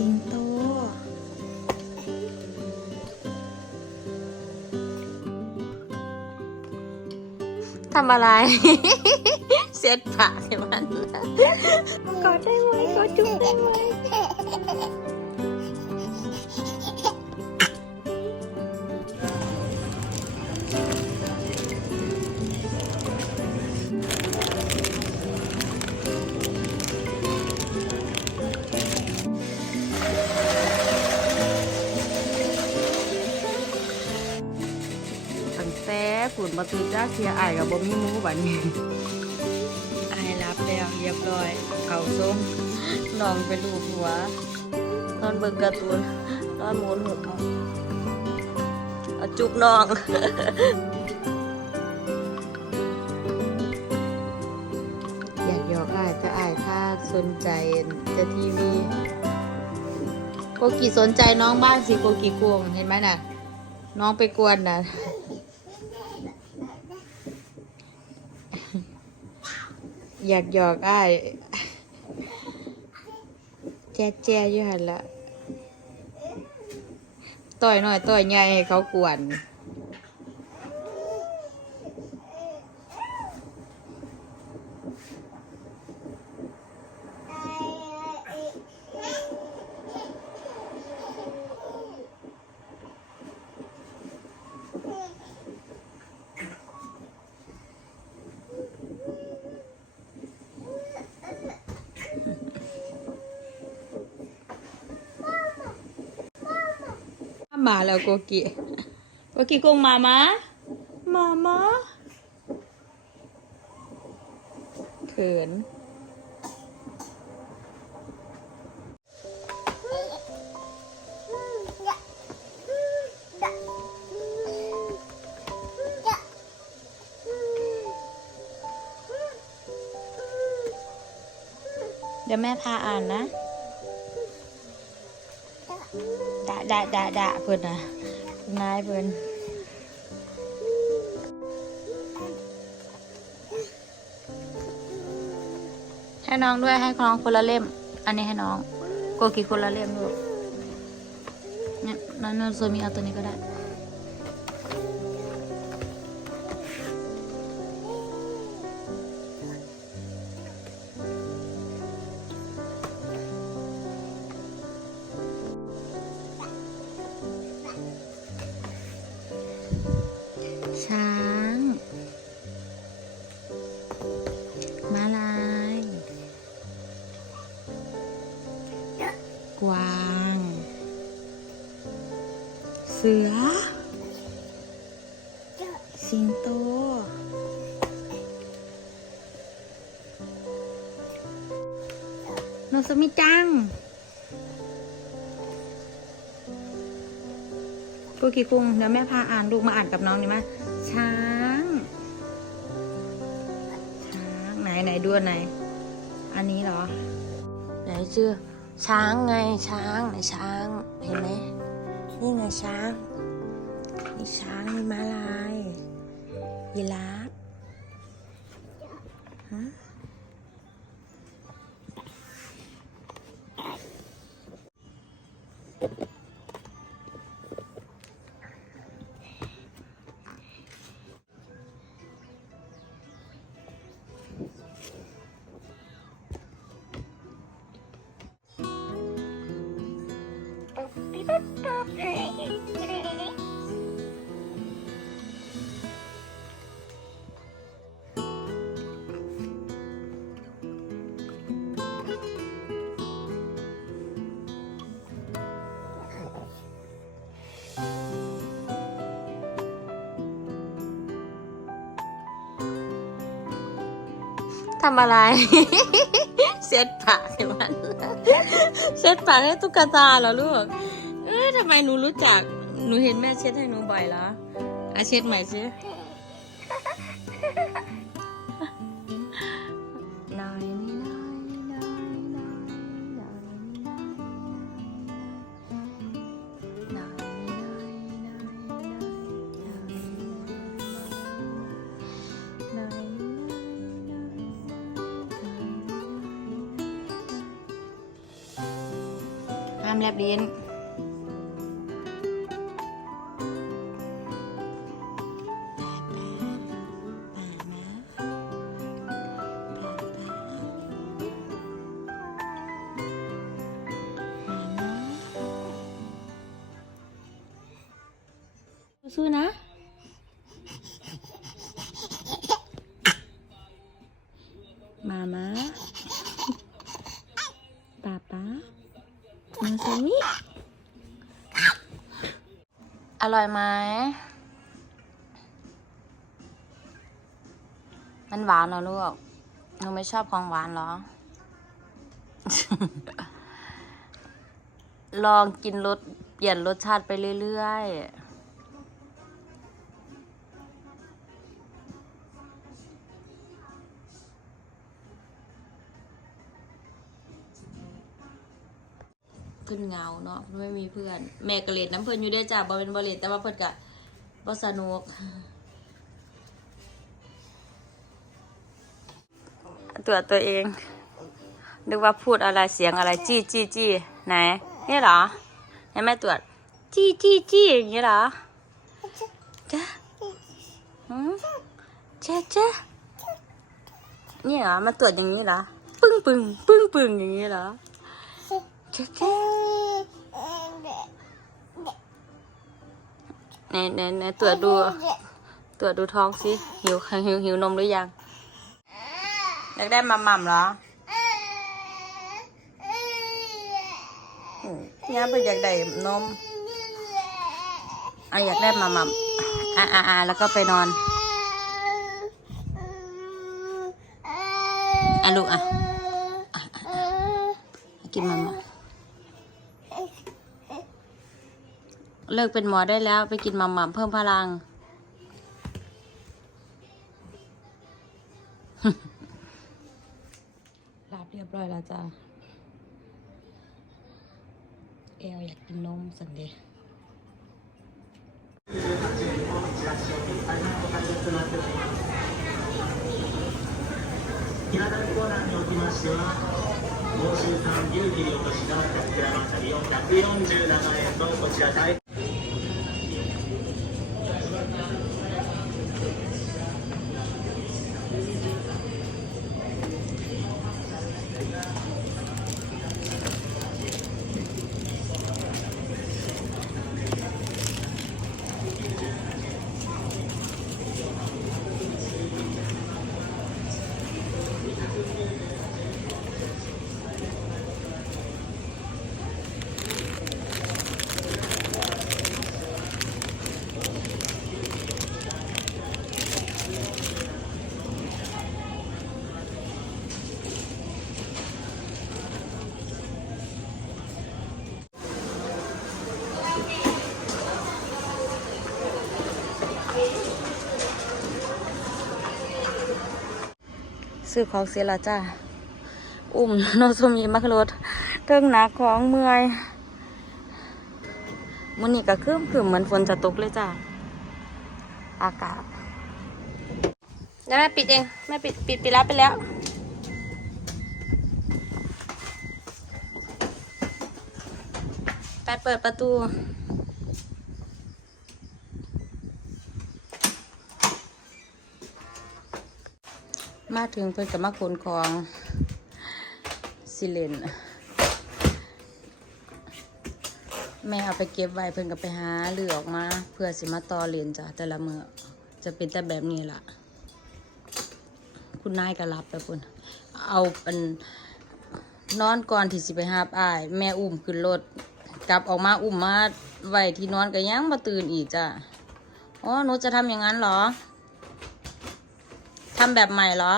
สิงโตทำอะไร เซ็ตปากให้มันกอดได้ไหมกอดจุ๊บได้ไหม ฝุ่นมาตื่นจ้าเสียอายกับบ่มีหมูบัดนี้อายรับแล้วเรียบร้อย เขาส้มน้องไปลูบหัว นอนเบิ่งการ์ตูนนอนหมุนหัวเอาจุกน้องอยากหยอกอายแต่อายถ้าสนใจจะทีวีโกกีสนใจน้องบ้างสิโกกีกวงเห็นไหมน่ะ น้องไปกวนน่ะ อยากหยอกอ้ายแจ๊แจ๊อยู่หันละต่อยหน่อยต่อยใหญ่ให้เขากวน มาแล้วโกกิโกกิกงมามามามาเขินเดี๋ยวแม่พาอ่านนะ ดะดะดะดะเพิ่นนะนายเพิ่นให้น้องด้วยให้น้องคนละเล่ม อันนี้ให้น้อง โกกี่คนละเล่มลูกเนี่ยนั่นนั่นโซมีเอาตัวนี้ก็ได้ กวาง เสือ สิงโต โนสมิจังกูกี่คุงเดี๋ยวแม่พาอ่านลูกมาอ่านกับน้องดีไหมช้าง ช้าง ไหนไหนดูอันไหน อันนี้เหรอ ไหนชื่อ ช้างไงช้างไหนช้างเห็นไหมนี่ไงช้างนี่ช้างนี่ม้าลายยีราฟ ทำอะไร เช็ดปากให้มันเช็ดปากให้ตุ๊กตาเหรอลูก เอ้ยทำไมหนูรู้จัก หนูเห็นแม่เช็ดให้หนูบ่อยแล้วอาเช็ดใหม่สิ แลบลิ้น มาซูมิอร่อยไหม มันหวานเหรอลูก หนูไม่ชอบของหวานเหรอ ลองกินรสเปลี่ยนรสชาติไปเรื่อยๆ พิ่นเงาเนาะเพิ่นไม่มีเพื่อน แม่ก็เล่นน้ำเพิ่นอยู่เด้อจ้าบ่เป็นบ่เล่นแต่ว่าเพิ่นก็บ่สนุกตัวตัวเองนึกว่าพูดอะไรเสียงอะไรจี้จี้จี้ไหนนี่เหรอให้แม่ตรวจจี้จี้จี้อย่างนี้เหรอจ้าหืมจ้าจ้านี่เหรอมาตรวจอย่างนี้เหรอปึ้งปึ้งปึ้งปึ้งอย่างนี้เหรอ ไหนไหนไหนตรวจดูตรวจดูท้องสิหิวหิวหิวนมหรือยังอยากได้มัมมัมเหรอย่าไปอยากได้นมอะอยากได้มัมมัมอะอะอะแล้วก็ไปนอนอะลูกอะอะอะอะกินมัมมัม เลิกเป็นหมอได้แล้วไปกินมัมมัมเพิ่มพลัง ลาบเรียบร้อยแล้วจ้าเอลอยากกินนมสันเดย์ ひな壇コーナーにおきましては、甲州産牛切り落としの桜まさりを147円と、こちら大 ซื้อของเสียและจ้า อุ้มโนสมีมักรถเทิงหนักของเมื่อยมันนี่ก็คืมคืมเหมือนฝนจะตกเลยจ้า อากาศเดี๋ยวแม่ปิดเองแม่ปิดปิดปิดแล้วไปแล้วไปเปิดประตู มาถึงเพิ่นกับมาขนของสิเลนแม่เอาไปเก็บไว้เพิ่นก็ไปหาเหลือออกมา เพื่อสิมาต่อเลนจ้ะแต่ละมือจะเป็นแต่แบบนี้ล่ะ คุณนายก็รับไปพุ่นเอาเป็นนอนก่อนที่สิไปหาอ้าย แม่อุ้มขึ้นรถกลับออกมาอุ้มมาไว้ที่นอนก็ยังมาตื่นอีกจ้ะอ๋อหนูจะทำอย่างนั้นเหรอ ทำแบบใหม่เหรอ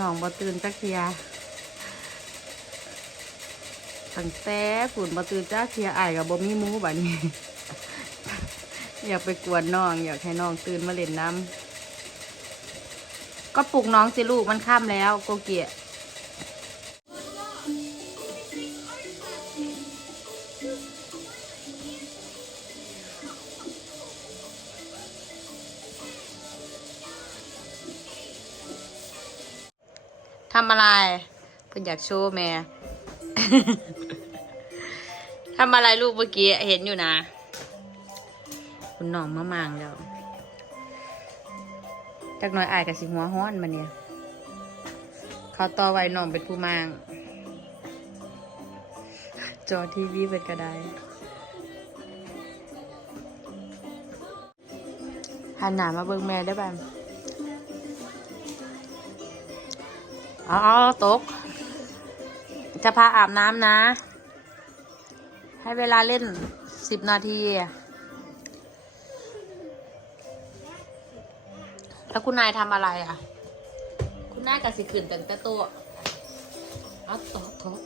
น้องบ่ตื่นจักเทียตั้งแต่ฝุ่นบ่ตื่นจักเทียไอ้กับบ่มีมูบัดนี้ อยากไปกวนน้อง อยากให้น้องตื่นมาเล่นน้ำก็ปลุกน้องสิลูกมันข้ามแล้วโกเกีย อะไรเพิ่นอยากโชว์แม่ ทำอะไรลูกเมื่อกี้เห็นอยู่นะ คุณน้องมะมางแล้วจักน้อยอายกับสิหัวห้อนมาเนี่ย เขาต่อไว้น้องเป็นผู้มาง จอทีวีเป็นกระไดหันหนามาเบิ่งแม่ได้บ้าง เอาเอาตก จะพาอาบน้ำนะ ให้เวลาเล่นสิบนาที แล้วคุณนายทำอะไรอะ คุณนายกับสิขืนแต่งแต่ตัวเอาตกตก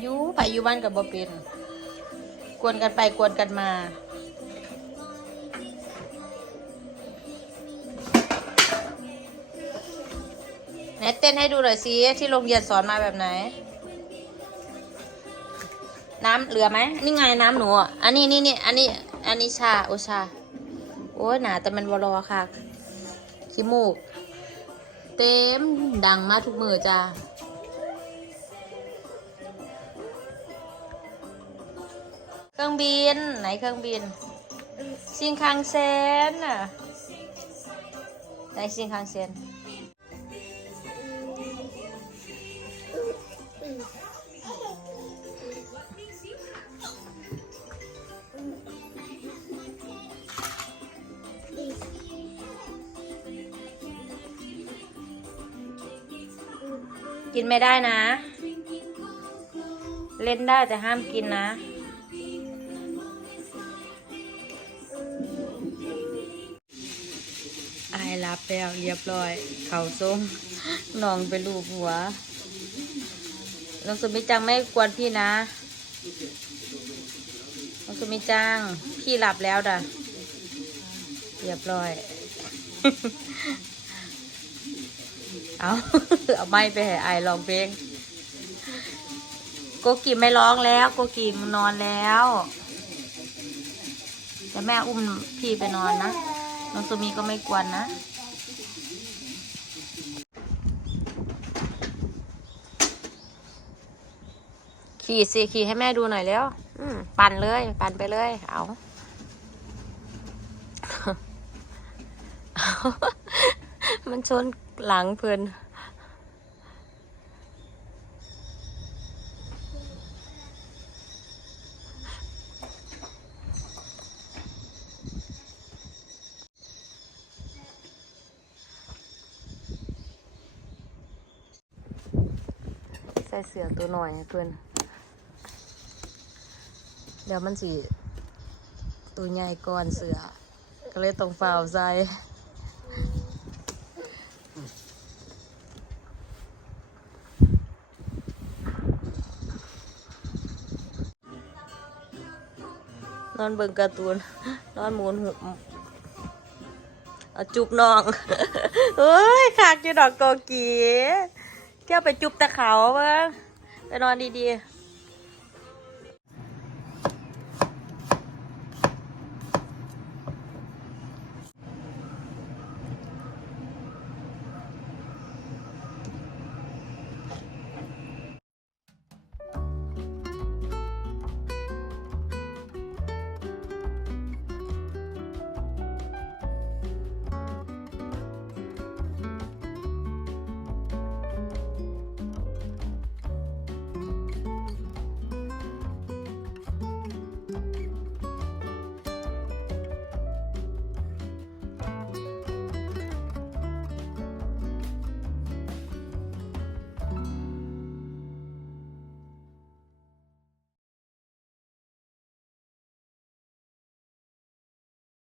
อยู่ไปอยู่บ้านกับบ่เป็นกวนกันไปกวนกันมาไหนเต้นให้ดูหน่อยสิที่โรงเรียนสอนมาแบบไหน น้ำเหลือไหมนี่ไงน้ำหนูอะอันนี้นี่นี่อันนี้ อันนี้ชาโอชา โอ้ยหนาแต่มันวรอค่ะขี้มูก เต็มดังมาทุกมือจ้า รื่องบิน ไหนเครื่องบิน ชิงคังเซนน่ะไหนชิงคังเซนกินไม่ได้นะ เล่นได้แต่ห้ามกินนะ อายรับแล้วเรียบร้อย เขาส้มน้องไปลูบหัวน้องสุมิจังไม่กวนพี่นะน้องสุมิจังพี่หลับแล้วด่ะเรียบร้อย เอาเอาไม้ไปให้อายลองเพลงโกกิไม่ร้องแล้ว โกกิมันนอนแล้ว แต่แม่อุ้มพี่ไปนอนนะ น้องสุมีก็ไม่กวนนะ ขี่สิขี่ให้แม่ดูหน่อยแล้วปั่นเลย ปั่นไปเลย เอาเอามันชนหลังเพื่อน ส่เสือตัวหน่อยให้เพื่อนเดี๋ยวมันสิตัวใหญ่ก่อนเสือ ก็เลยต้องฝ่าวใส่นอนเบิ่งการ์ตูน นอนหมุนหุบจุบน้องเฮ้ยขากอยู่ดอกโกกี เที่ยวไปจุบตะเขาเบิ่งไปนอนดีๆ